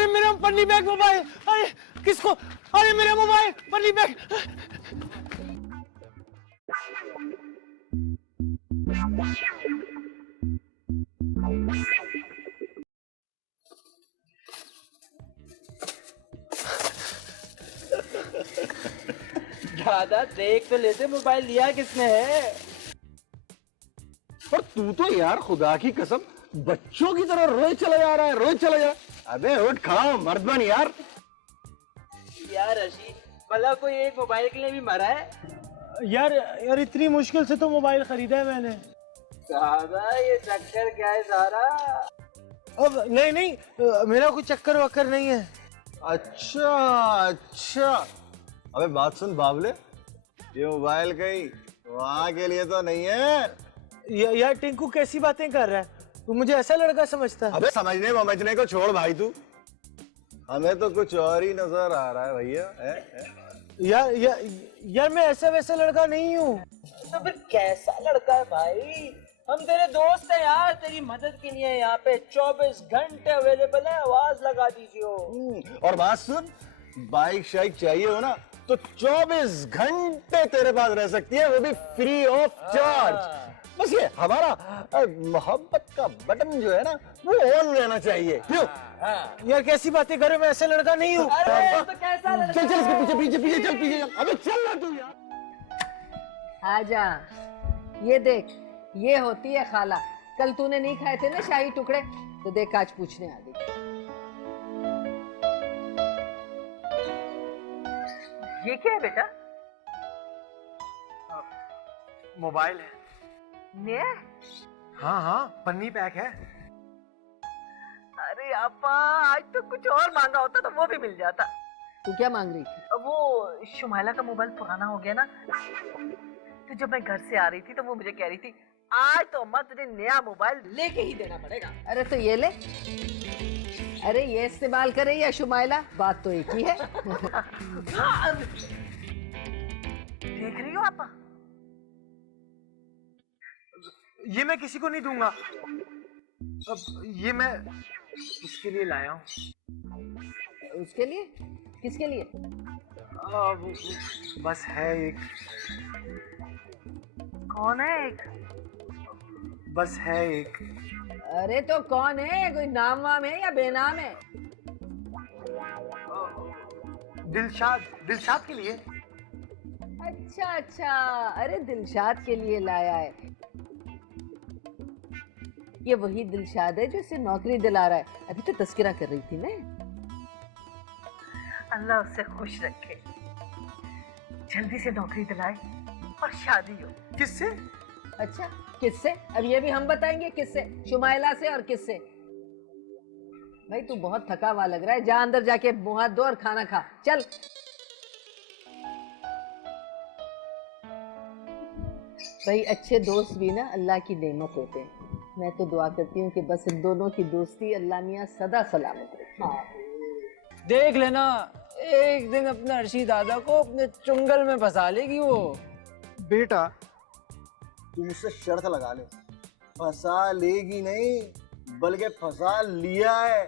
अरे मेरा पन्नी बैग मोबाइल, अरे किसको, अरे मेरा मोबाइल पन्नी बैग। दादा देख तो लेते मोबाइल लिया किसने है। पर तू तो यार खुदा की कसम बच्चों की तरह रोज चला जा रहा है, रोज चला जा। अबे उठ खड़ा मर्द बन यार। यार रशीद भला कोई एक मोबाइल के लिए भी मरा है? यार इतनी मुश्किल से तो मोबाइल खरीदा है मैंने। दादा ये चक्कर क्या है सारा? अब नहीं, मेरा कोई चक्कर वक्कर नहीं है। अच्छा अच्छा, अबे बात सुन बावले, ये मोबाइल कहीं वहाँ के लिए तो नहीं है। यार टिंकू कैसी बातें कर रहा है, तू मुझे ऐसा लड़का समझता है? अबे समझने को छोड़ भाई, तू हमें तो कुछ और ही नजर आ रहा है भैया। यार मैं ऐसा वैसा लड़का नहीं हूँ। तो फिर कैसा लड़का है भाई? हम तेरे दोस्त हैं यार, तेरी मदद के लिए यहाँ पे 24 घंटे अवेलेबल है, आवाज लगा दीजिए। और बात सुन, बाइक शाइक चाहिए हो ना तो 24 घंटे तेरे पास रह सकती है, वो भी फ्री ऑफ चार्ज। बस ये हमारा मोहब्बत का बटन जो है ना वो ऑन रहना चाहिए। क्यों? यार कैसी बातें कर रहे हो, मैं ऐसा लड़का नहीं हूँ। अरे तो कैसा लड़का? चल चल इसके पीछे पीछे पीछे चल, पीछे चल। अबे चल ना तू यार। आजा, ये देख, ये होती है खाला। कल तूने नहीं खाए थे ना शाही टुकड़े, तो देख आज पूछने आ गई। ये क्या है बेटा? मोबाइल है। ने? हाँ पन्नी पैक है। अरे आपा, आज तो कुछ और मांगा होता तो वो भी मिल जाता। तू क्या मांग रही थी? अब वो शुमाइला का मोबाइल पुराना हो गया ना, तो जब मैं घर से आ रही थी तो वो मुझे कह रही थी आज तो अम्मा तुझे नया मोबाइल लेके ही देना पड़ेगा। अरे तो ये ले। अरे ये इस्तेमाल करे या शुमाइला, बात तो एक ही है। देख रही हो आपा? ये मैं किसी को नहीं दूंगा। अब ये मैं उसके लिए लाया हूँ। उसके लिए? किसके लिए? बस है एक। कौन है एक? बस है एक। अरे तो कौन है? कोई नाम वाम है या बेनाम है? दिलशाद के लिए। अच्छा अच्छा, अरे दिलशाद के लिए लाया है। ये वही दिलशाद है जो इसे नौकरी दिला रहा है। अभी तो तस्करा कर रही थी ना। अल्लाह उसे खुश रखे, जल्दी से नौकरी दिलाए और शादी हो। किससे? अच्छा किससे? अब ये भी हम बताएंगे किससे? शुमाइला से। और किससे? भाई तू बहुत थका हुआ लग रहा है, जा अंदर जाके मुंह हाथ धो और खाना खा। चल। भाई अच्छे दोस्त भी ना अल्लाह की नेमत होते हैं। मैं तो दुआ करती हूँ कि बस इन दोनों की दोस्ती अल्लाह मियाँ सदा सलामत रखे। देख लेना, एक दिन अपने अर्शी दादा को अपने चुंगल में फंसा लेगी वो। बेटा तू मुझसे शर्त लगा ले, फंसा लेगी नहीं बल्कि फंसा लिया है।